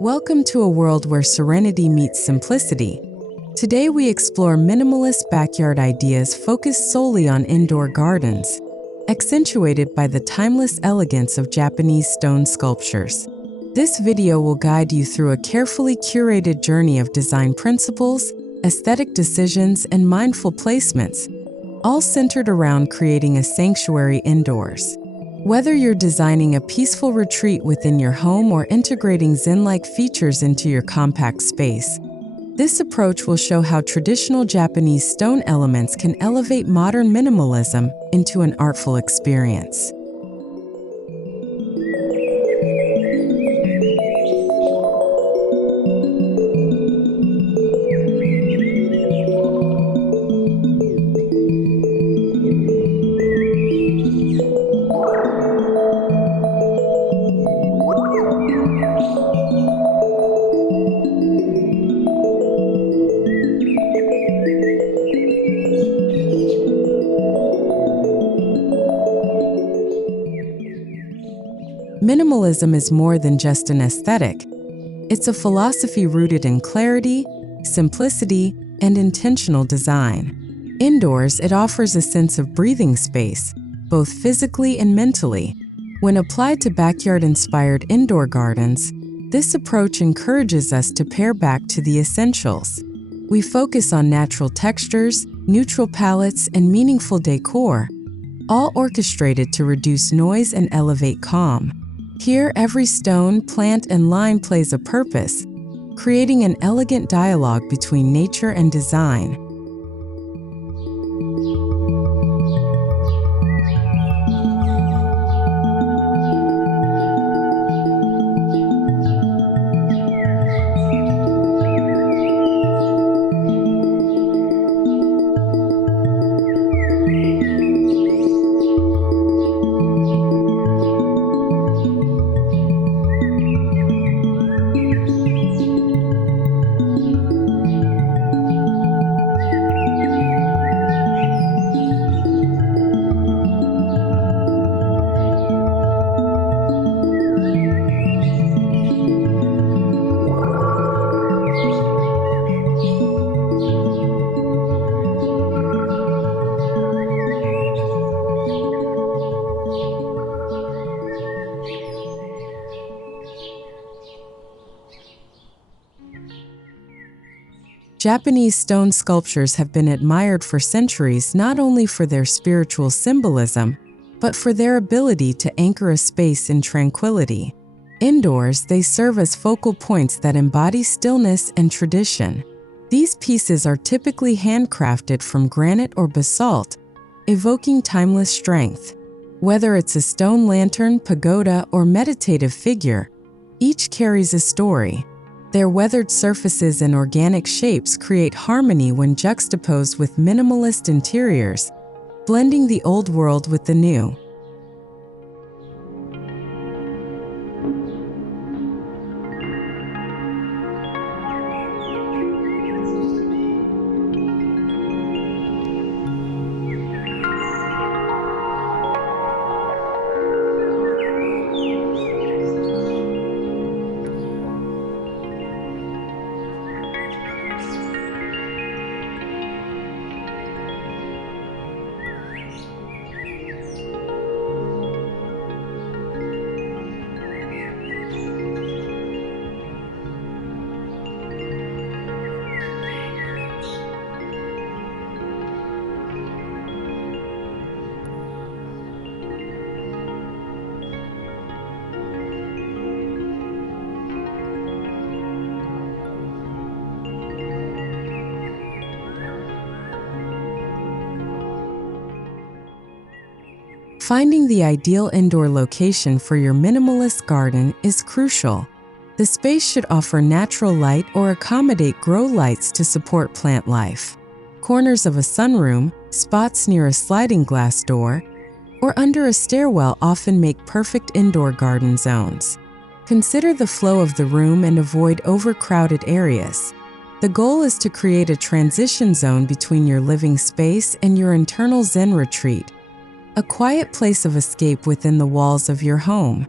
Welcome to a world where serenity meets simplicity. Today we explore minimalist backyard ideas focused solely on indoor gardens, accentuated by the timeless elegance of Japanese stone sculptures. This video will guide you through a carefully curated journey of design principles, aesthetic decisions, and mindful placements, all centered around creating a sanctuary indoors. Whether you're designing a peaceful retreat within your home or integrating Zen-like features into your compact space, this approach will show how traditional Japanese stone elements can elevate modern minimalism into an artful experience. Minimalism is more than just an aesthetic. It's a philosophy rooted in clarity, simplicity, and intentional design. Indoors, it offers a sense of breathing space, both physically and mentally. When applied to backyard-inspired indoor gardens, this approach encourages us to pare back to the essentials. We focus on natural textures, neutral palettes, and meaningful decor, all orchestrated to reduce noise and elevate calm. Here, every stone, plant, and line plays a purpose, creating an elegant dialogue between nature and design. Japanese stone sculptures have been admired for centuries not only for their spiritual symbolism, but for their ability to anchor a space in tranquility. Indoors, they serve as focal points that embody stillness and tradition. These pieces are typically handcrafted from granite or basalt, evoking timeless strength. Whether it's a stone lantern, pagoda, or meditative figure, each carries a story. Their weathered surfaces and organic shapes create harmony when juxtaposed with minimalist interiors, blending the old world with the new. Finding the ideal indoor location for your minimalist garden is crucial. The space should offer natural light or accommodate grow lights to support plant life. Corners of a sunroom, spots near a sliding glass door, or under a stairwell often make perfect indoor garden zones. Consider the flow of the room and avoid overcrowded areas. The goal is to create a transition zone between your living space and your internal Zen retreat, a quiet place of escape within the walls of your home.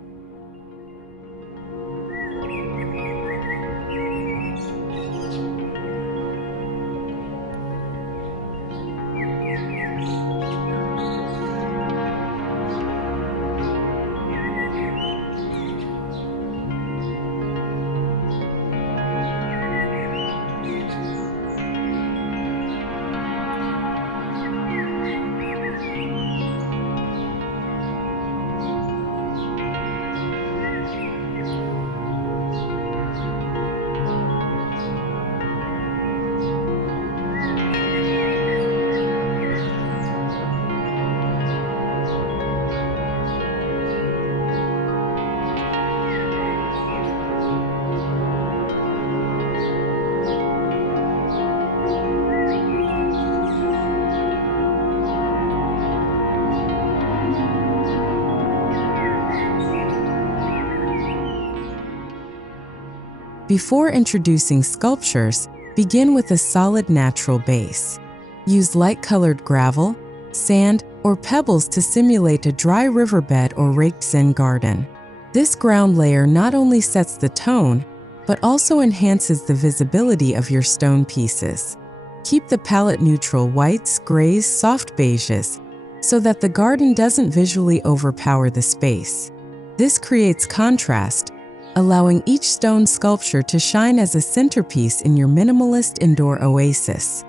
Before introducing sculptures, begin with a solid natural base. Use light-colored gravel, sand, or pebbles to simulate a dry riverbed or raked Zen garden. This ground layer not only sets the tone, but also enhances the visibility of your stone pieces. Keep the palette neutral: whites, grays, soft beiges, so that the garden doesn't visually overpower the space. This creates contrast, allowing each stone sculpture to shine as a centerpiece in your minimalist indoor oasis.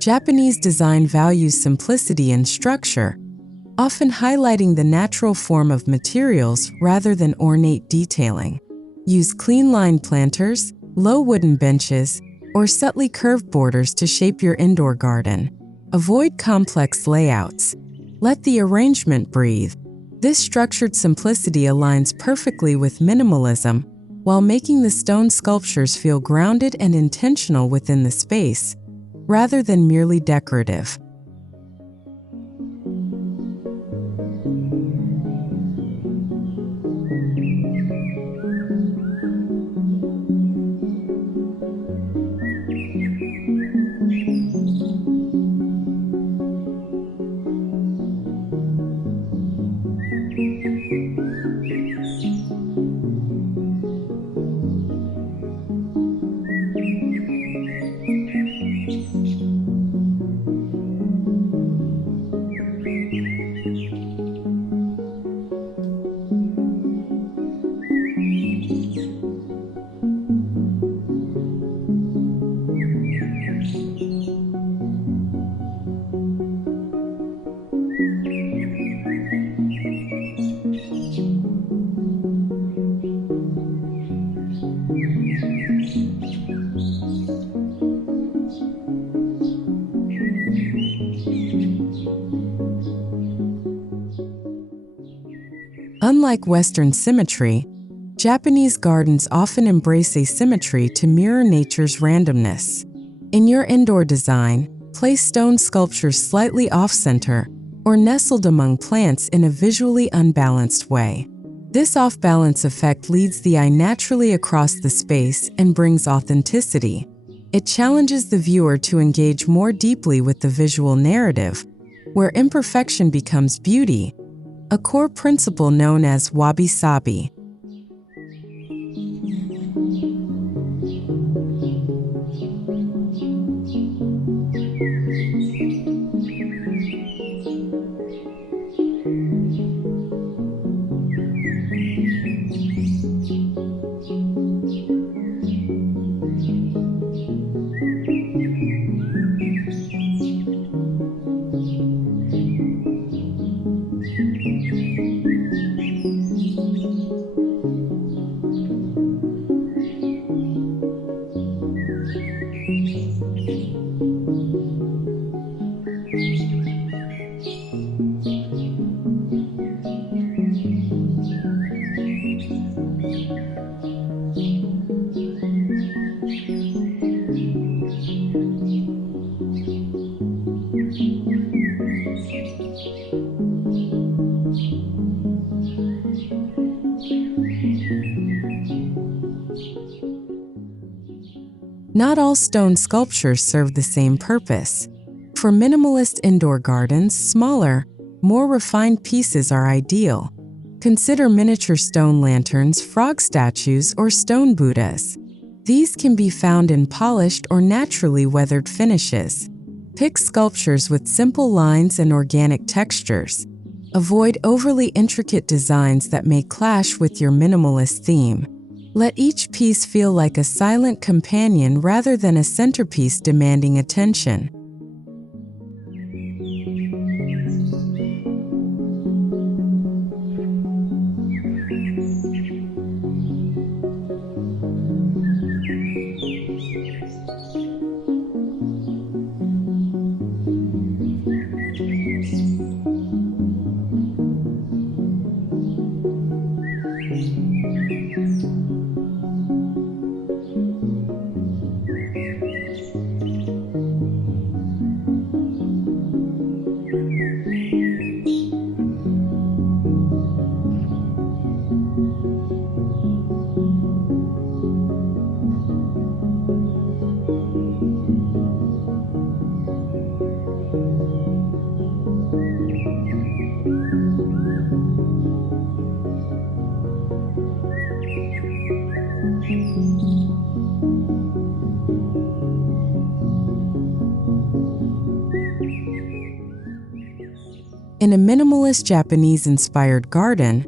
Japanese design values simplicity and structure, often highlighting the natural form of materials rather than ornate detailing. Use clean-lined planters, low wooden benches, or subtly curved borders to shape your indoor garden. Avoid complex layouts. Let the arrangement breathe. This structured simplicity aligns perfectly with minimalism, while making the stone sculptures feel grounded and intentional within the space, rather than merely decorative. Unlike Western symmetry, Japanese gardens often embrace asymmetry to mirror nature's randomness. In your indoor design, place stone sculptures slightly off-center or nestled among plants in a visually unbalanced way. This off-balance effect leads the eye naturally across the space and brings authenticity. It challenges the viewer to engage more deeply with the visual narrative, where imperfection becomes beauty, a core principle known as Wabi Sabi. Not all stone sculptures serve the same purpose. For minimalist indoor gardens, smaller, more refined pieces are ideal. Consider miniature stone lanterns, frog statues, or stone Buddhas. These can be found in polished or naturally weathered finishes. Pick sculptures with simple lines and organic textures. Avoid overly intricate designs that may clash with your minimalist theme. Let each piece feel like a silent companion rather than a centerpiece demanding attention. In a minimalist Japanese-inspired garden,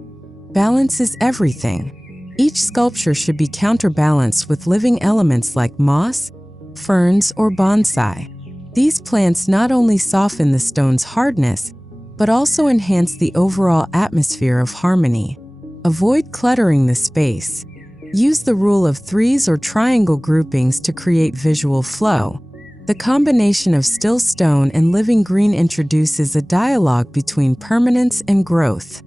balance is everything. Each sculpture should be counterbalanced with living elements like moss, ferns, or bonsai. These plants not only soften the stone's hardness, but also enhance the overall atmosphere of harmony. Avoid cluttering the space. Use the rule of threes or triangle groupings to create visual flow. The combination of still stone and living green introduces a dialogue between permanence and growth.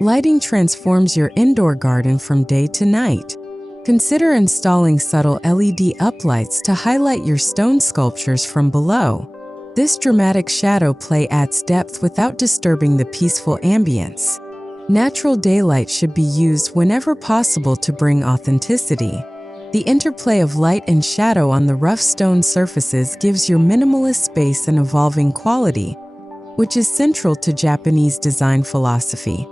Lighting transforms your indoor garden from day to night. Consider installing subtle LED uplights to highlight your stone sculptures from below. This dramatic shadow play adds depth without disturbing the peaceful ambience. Natural daylight should be used whenever possible to bring authenticity. The interplay of light and shadow on the rough stone surfaces gives your minimalist space an evolving quality, which is central to Japanese design philosophy.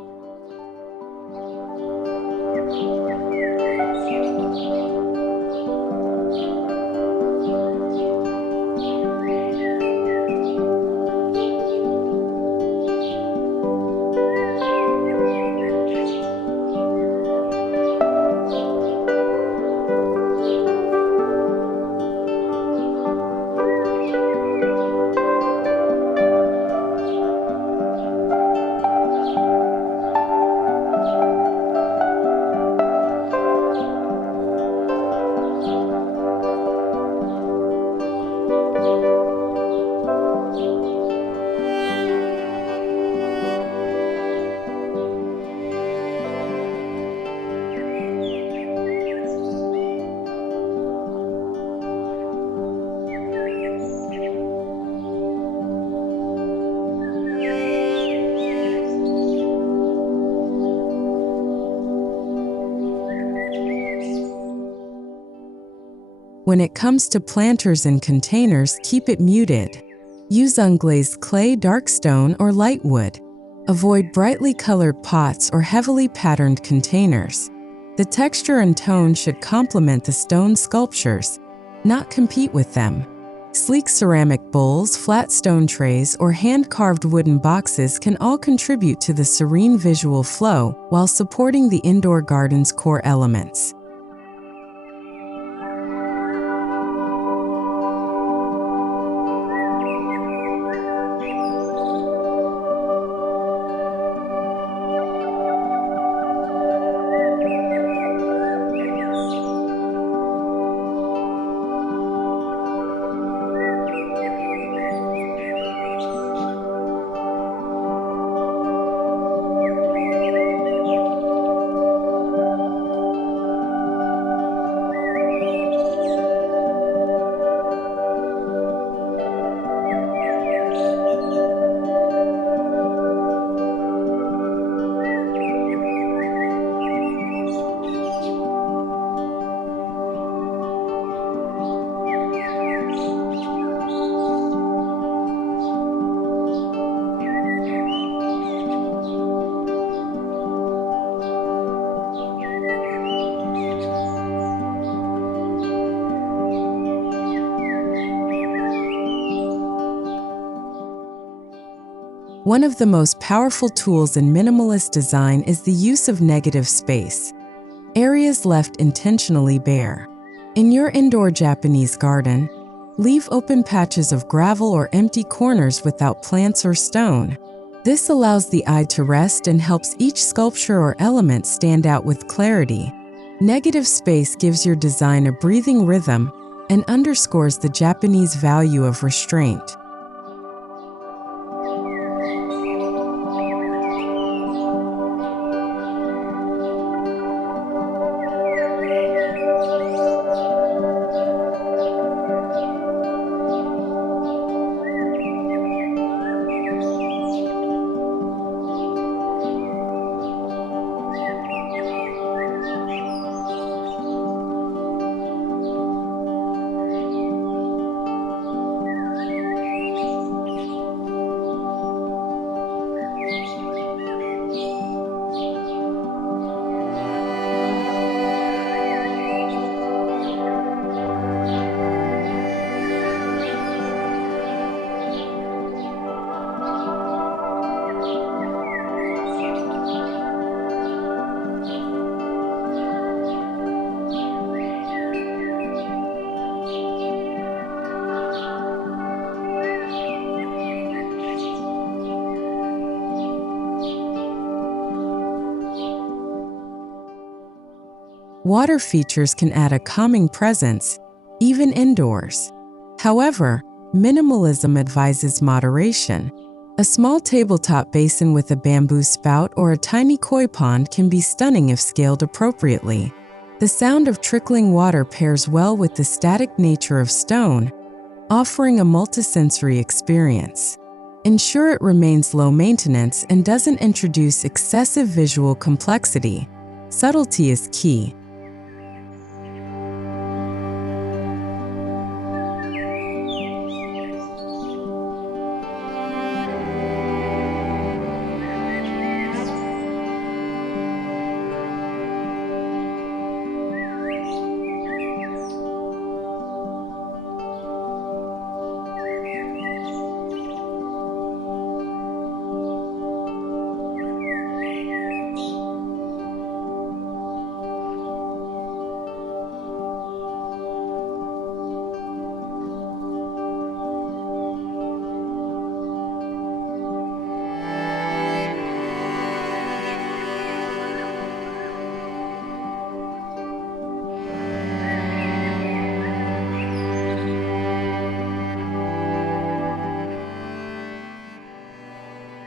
When it comes to planters and containers, keep it muted. Use unglazed clay, dark stone, or light wood. Avoid brightly colored pots or heavily patterned containers. The texture and tone should complement the stone sculptures, not compete with them. Sleek ceramic bowls, flat stone trays, or hand-carved wooden boxes can all contribute to the serene visual flow while supporting the indoor garden's core elements. One of the most powerful tools in minimalist design is the use of negative space, areas left intentionally bare. In your indoor Japanese garden, leave open patches of gravel or empty corners without plants or stone. This allows the eye to rest and helps each sculpture or element stand out with clarity. Negative space gives your design a breathing rhythm and underscores the Japanese value of restraint. Water features can add a calming presence, even indoors. However, minimalism advises moderation. A small tabletop basin with a bamboo spout or a tiny koi pond can be stunning if scaled appropriately. The sound of trickling water pairs well with the static nature of stone, offering a multisensory experience. Ensure it remains low maintenance and doesn't introduce excessive visual complexity. Subtlety is key.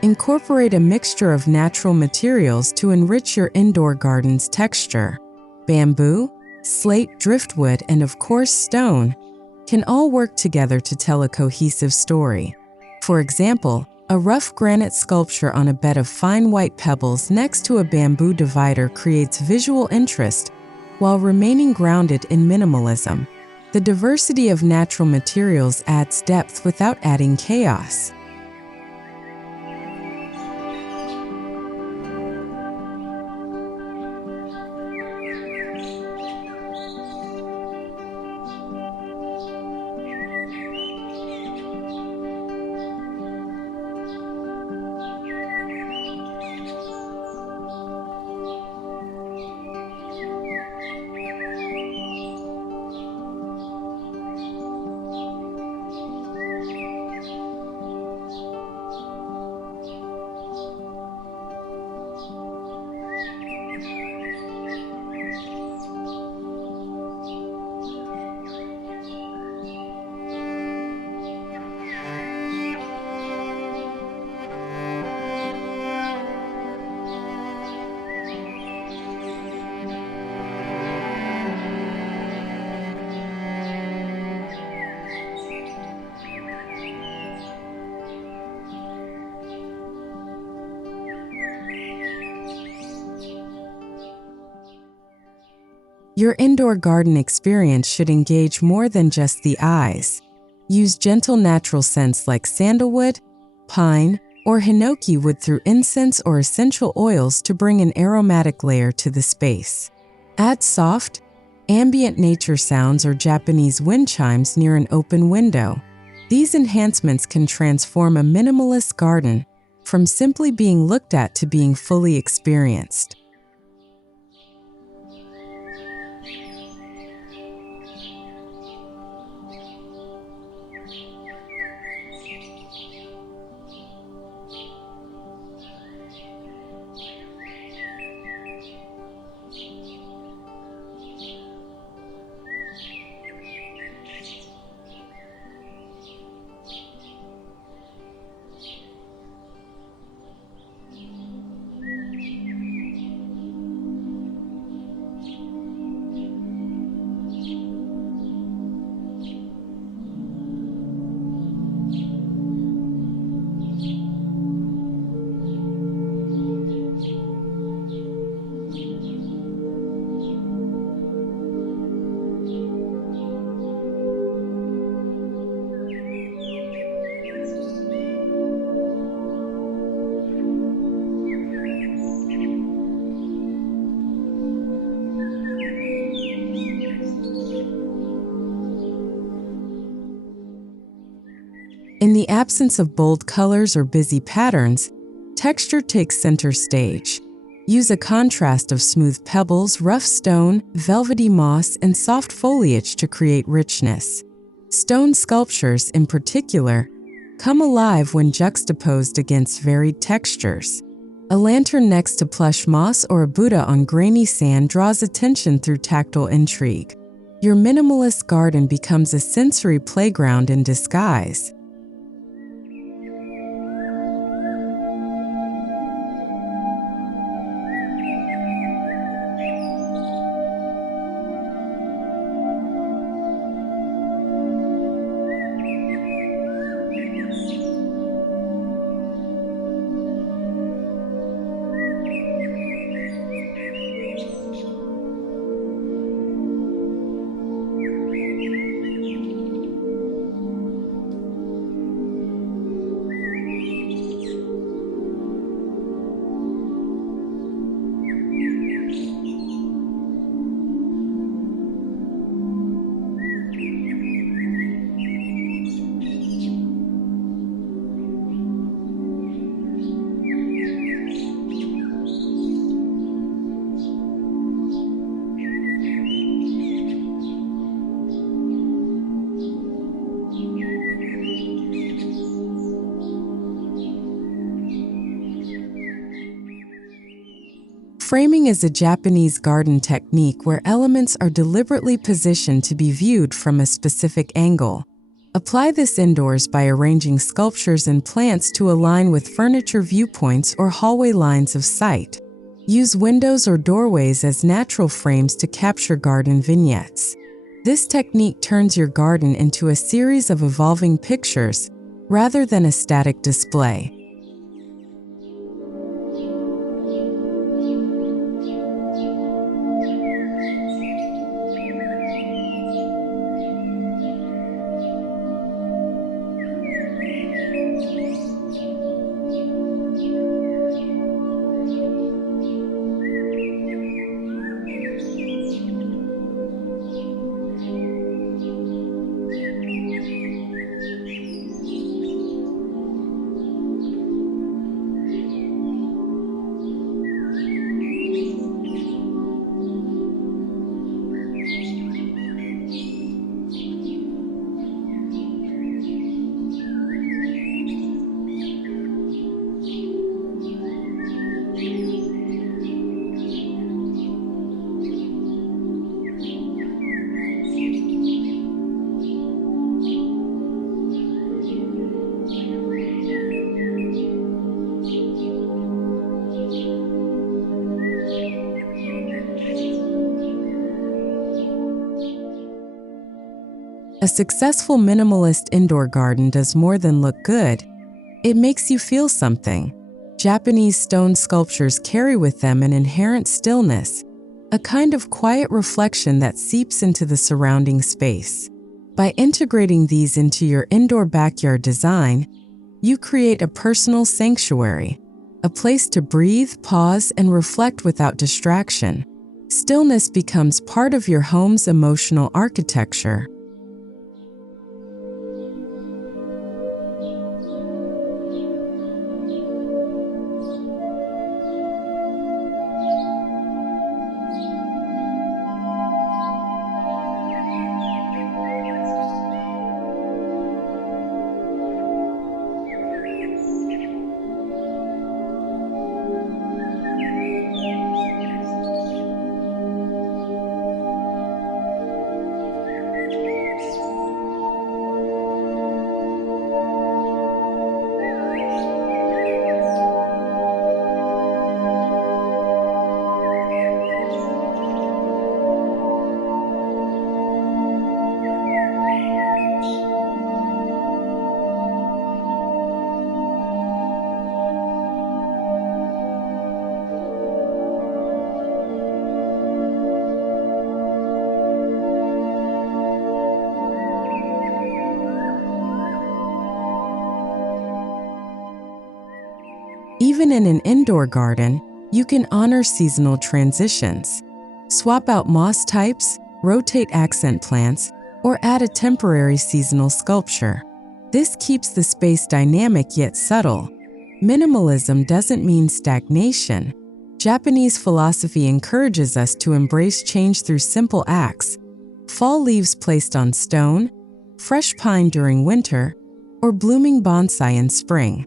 Incorporate a mixture of natural materials to enrich your indoor garden's texture. Bamboo, slate, driftwood, and of course stone can all work together to tell a cohesive story. For example, a rough granite sculpture on a bed of fine white pebbles next to a bamboo divider creates visual interest while remaining grounded in minimalism. The diversity of natural materials adds depth without adding chaos. Your indoor garden experience should engage more than just the eyes. Use gentle natural scents like sandalwood, pine, or hinoki wood through incense or essential oils to bring an aromatic layer to the space. Add soft, ambient nature sounds or Japanese wind chimes near an open window. These enhancements can transform a minimalist garden from simply being looked at to being fully experienced. In the absence of bold colors or busy patterns, texture takes center stage. Use a contrast of smooth pebbles, rough stone, velvety moss, and soft foliage to create richness. Stone sculptures, in particular, come alive when juxtaposed against varied textures. A lantern next to plush moss or a Buddha on grainy sand draws attention through tactile intrigue. Your minimalist garden becomes a sensory playground in disguise. Framing is a Japanese garden technique where elements are deliberately positioned to be viewed from a specific angle. Apply this indoors by arranging sculptures and plants to align with furniture viewpoints or hallway lines of sight. Use windows or doorways as natural frames to capture garden vignettes. This technique turns your garden into a series of evolving pictures rather than a static display. A successful minimalist indoor garden does more than look good. It makes you feel something. Japanese stone sculptures carry with them an inherent stillness, a kind of quiet reflection that seeps into the surrounding space. By integrating these into your indoor backyard design, you create a personal sanctuary, a place to breathe, pause, and reflect without distraction. Stillness becomes part of your home's emotional architecture. Even in an indoor garden, you can honor seasonal transitions. Swap out moss types, rotate accent plants, or add a temporary seasonal sculpture. This keeps the space dynamic yet subtle. Minimalism doesn't mean stagnation. Japanese philosophy encourages us to embrace change through simple acts. Fall leaves placed on stone, fresh pine during winter, or blooming bonsai in spring.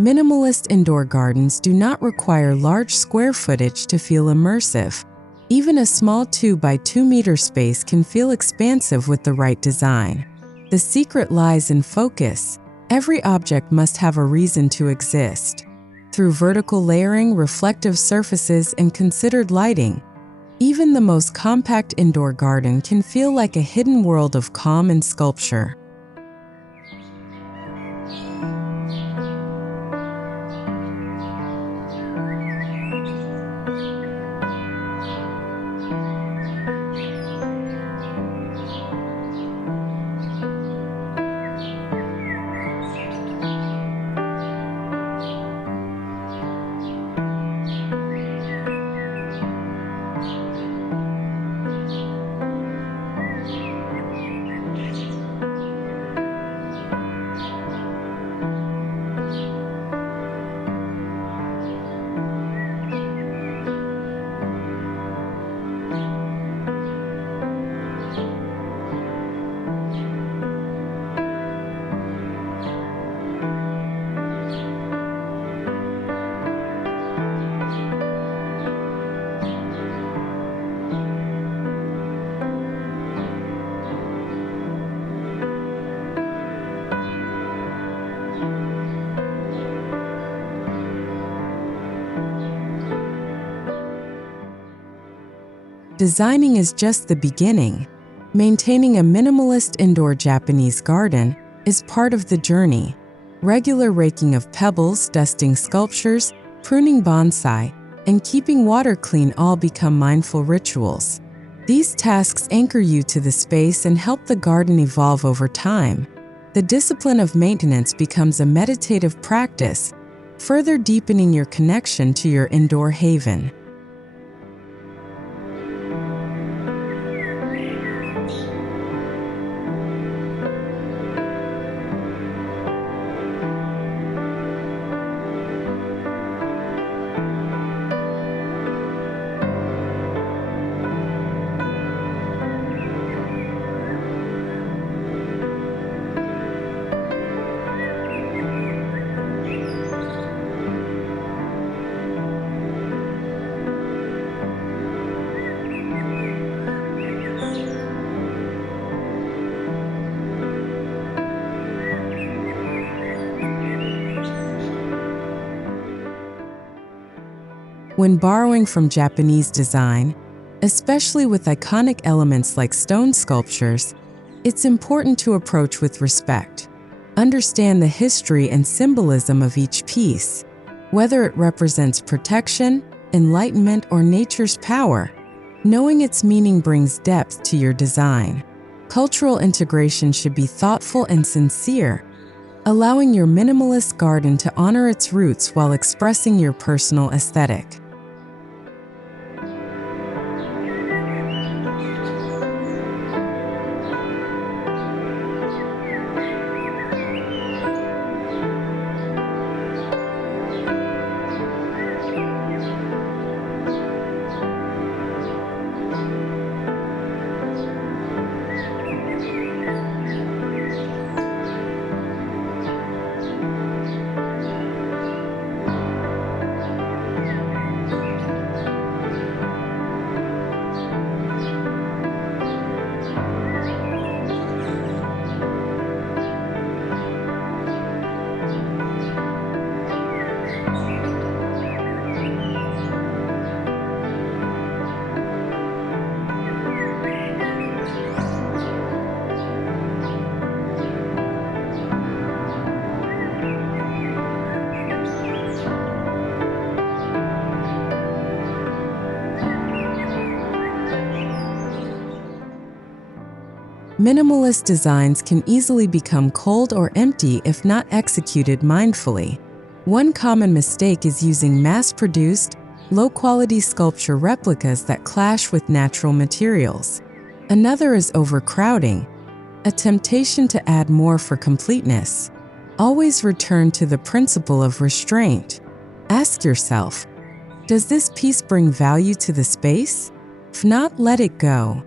Minimalist indoor gardens do not require large square footage to feel immersive. Even a small 2 by 2 meter space can feel expansive with the right design. The secret lies in focus. Every object must have a reason to exist. Through vertical layering, reflective surfaces, and considered lighting, even the most compact indoor garden can feel like a hidden world of calm and sculpture. Designing is just the beginning. Maintaining a minimalist indoor Japanese garden is part of the journey. Regular raking of pebbles, dusting sculptures, pruning bonsai, and keeping water clean all become mindful rituals. These tasks anchor you to the space and help the garden evolve over time. The discipline of maintenance becomes a meditative practice, further deepening your connection to your indoor haven. When borrowing from Japanese design, especially with iconic elements like stone sculptures, it's important to approach with respect. Understand the history and symbolism of each piece, whether it represents protection, enlightenment, or nature's power. Knowing its meaning brings depth to your design. Cultural integration should be thoughtful and sincere, allowing your minimalist garden to honor its roots while expressing your personal aesthetic. Minimalist designs can easily become cold or empty if not executed mindfully. One common mistake is using mass-produced, low-quality sculpture replicas that clash with natural materials. Another is overcrowding, a temptation to add more for completeness. Always return to the principle of restraint. Ask yourself, does this piece bring value to the space? If not, let it go.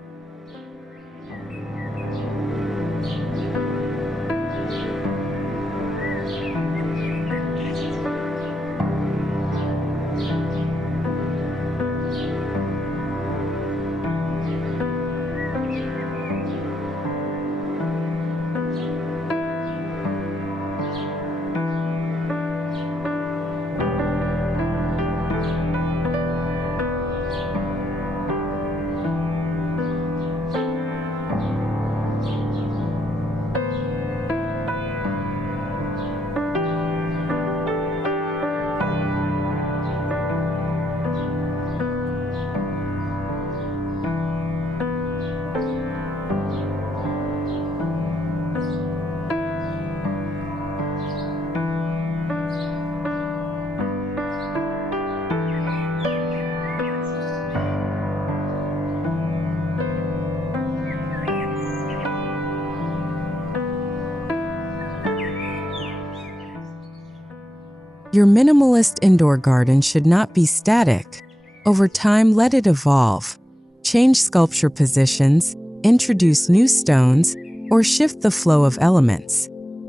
Your minimalist indoor garden should not be static. Over time, let it evolve. Change sculpture positions, introduce new stones, or shift the flow of elements.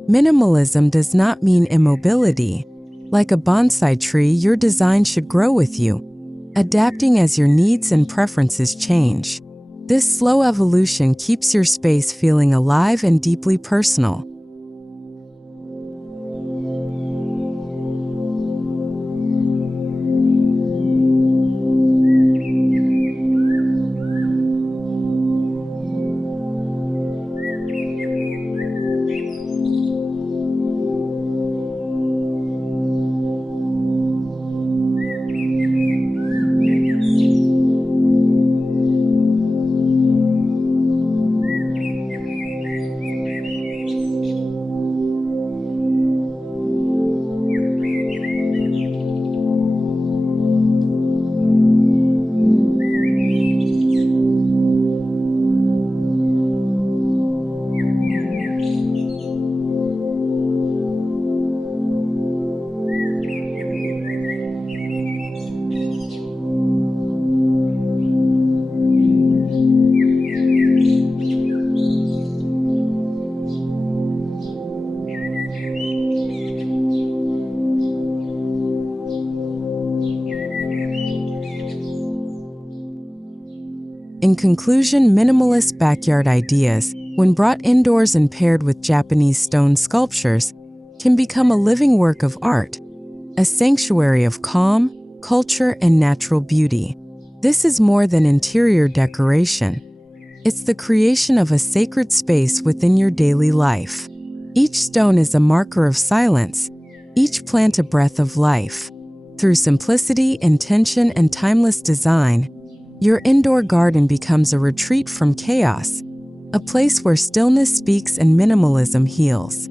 Minimalism does not mean immobility. Like a bonsai tree, your design should grow with you, adapting as your needs and preferences change. This slow evolution keeps your space feeling alive and deeply personal. In conclusion, minimalist backyard ideas, when brought indoors and paired with Japanese stone sculptures, can become a living work of art, a sanctuary of calm, culture, and natural beauty. This is more than interior decoration. It's the creation of a sacred space within your daily life. Each stone is a marker of silence, each plant a breath of life. Through simplicity, intention, and timeless design, your indoor garden becomes a retreat from chaos, a place where stillness speaks and minimalism heals.